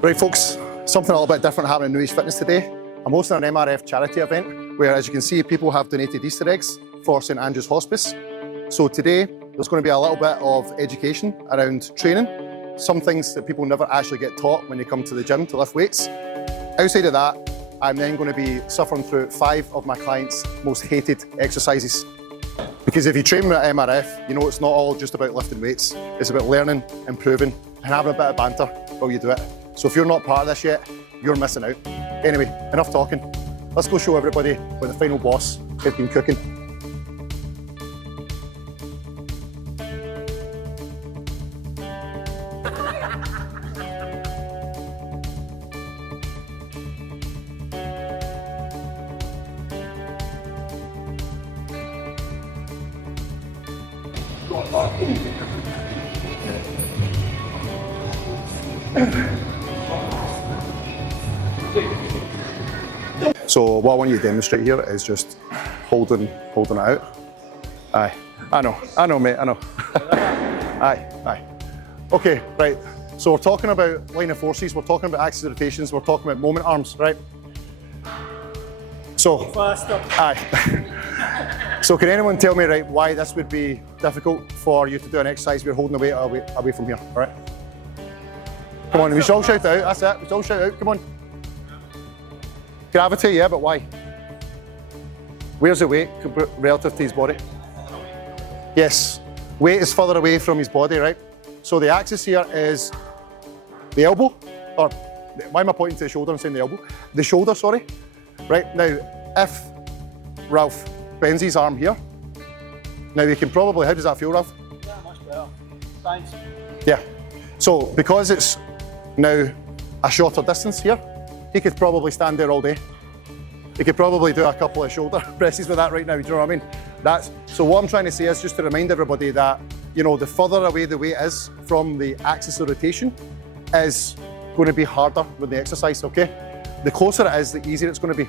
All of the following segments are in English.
Right folks, something a little bit different happening in New Age Fitness today. I'm hosting an MRF charity event where, as you can see, people have donated Easter eggs for St Andrew's Hospice. So today there's going to be a little bit of education around training, some things that people never actually get taught when they come to the gym to lift weights. Outside of that, I'm then going to be suffering through 5 of my clients' most hated exercises. Because if you train with MRF, you know it's not all just about lifting weights. It's about learning, improving, and having a bit of banter while you do it. So if you're not part of this yet, you're missing out. Anyway, enough talking. Let's go show everybody what the final boss has been cooking. So what I want you to demonstrate here is just holding it out. Aye, I know mate, I know. Aye. Okay, right. So we're talking about line of forces, we're talking about axis rotations, we're talking about moment arms, right? So, faster. Aye. So can anyone tell me, right, why this would be difficult for you to do an exercise where you're holding the weight away from here, all right? Come on, we should all shout out, that's it, we should all shout out, come on. Gravity, yeah, but why? Where's the weight relative to his body? Yes, weight is further away from his body, right? So the axis here is the elbow, or why am I pointing to the shoulder and saying the elbow? The shoulder, sorry. Right, now, if Ralph bends his arm here, now you can probably, how does that feel, Ralph? Yeah, much better. Thanks. Yeah, so because it's now a shorter distance here, he could probably stand there all day. He could probably do a couple of shoulder presses with that right now, do you know what I mean? So what I'm trying to say is just to remind everybody that, you know, the further away the weight is from the axis of rotation is going to be harder with the exercise, okay? The closer it is, the easier it's going to be.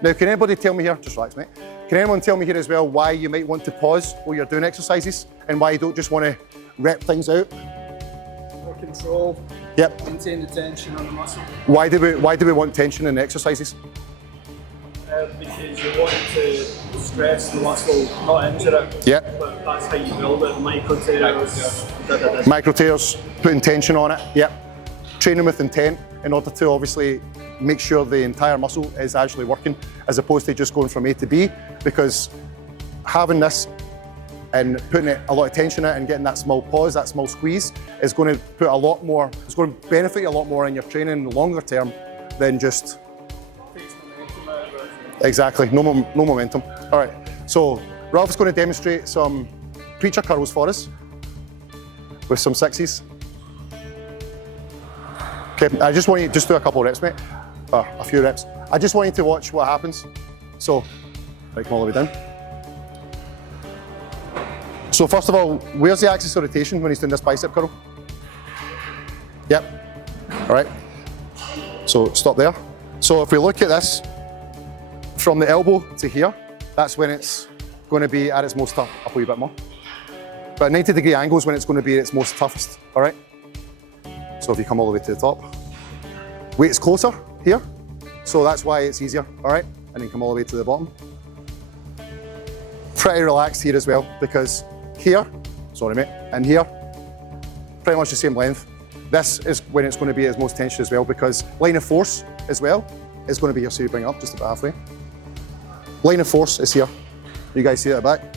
Now, can anybody tell me here, just relax mate, can anyone tell me here as well why you might want to pause while you're doing exercises and why you don't just want to rep things out? For control. Yep. Maintain the tension on the muscle. Why do we want tension in exercises? Because you want to stress the muscle, not injure it. Yep. But that's how you build it. Micro tears. Micro tears, putting tension on it. Yep. Training with intent in order to obviously make sure the entire muscle is actually working as opposed to just going from A to B, because having this and putting a lot of tension in it and getting that small pause, that small squeeze is going to put a lot more, it's going to benefit you a lot more in your training longer term than just... Exactly, no momentum. All right, so Ralph's going to demonstrate some preacher curls for us with some 6s. Okay, I just want you to just do a couple of reps, mate. A few reps. I just want you to watch what happens. So, right, come all the way down. So first of all, where's the axis of rotation when he's doing this bicep curl? Yep, all right. So stop there. So if we look at this, from the elbow to here, that's when it's going to be at its most tough. Up a wee bit more. But 90-degree angle is when it's going to be at its most toughest, all right? So if you come all the way to the top, weight's closer here, so that's why it's easier, all right? And then come all the way to the bottom. Pretty relaxed here as well, because here, sorry mate, and here, pretty much the same length. This is when it's going to be at its most tension as well, because line of force as well is going to be here, so you bring it up just about halfway. Line of force is here. You guys see that at the back?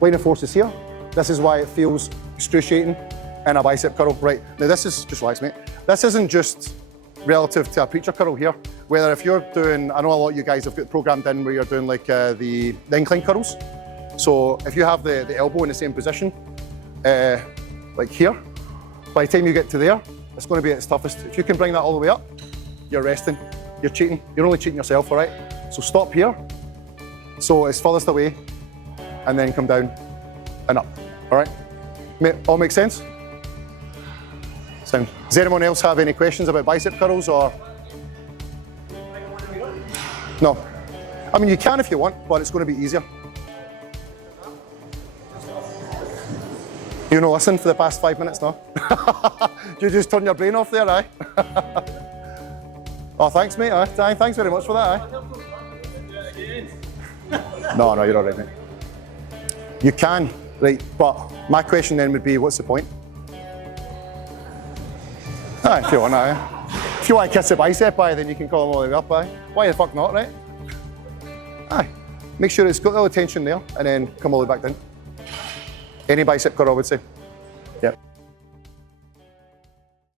Line of force is here. This is why it feels excruciating in a bicep curl. Right, now this is, just relax mate, this isn't just relative to a preacher curl here. Whether if you're doing, I know a lot of you guys have got programmed in where you're doing like the incline curls. So if you have the elbow in the same position, like here, by the time you get to there, it's going to be at its toughest. If you can bring that all the way up, you're resting, you're cheating, you're only cheating yourself, all right? So stop here, so it's furthest away, and then come down and up, all right? All make sense? Sound. Does anyone else have any questions about bicep curls or? No. I mean, you can if you want, but it's going to be easier. You know, listen for the past 5 minutes now. You just turn your brain off there, aye? Oh, thanks, mate. Aye, thanks very much for that, aye. No, you're all right, mate. You can, right, but my question then would be, what's the point? Aye, if you want, aye. If you want to kiss a bicep, aye, then you can call them all the way up, aye. Why the fuck not, right? Aye. Make sure it's got a little tension there, and then come all the way back down. Any bicep curl, I would say. Yep.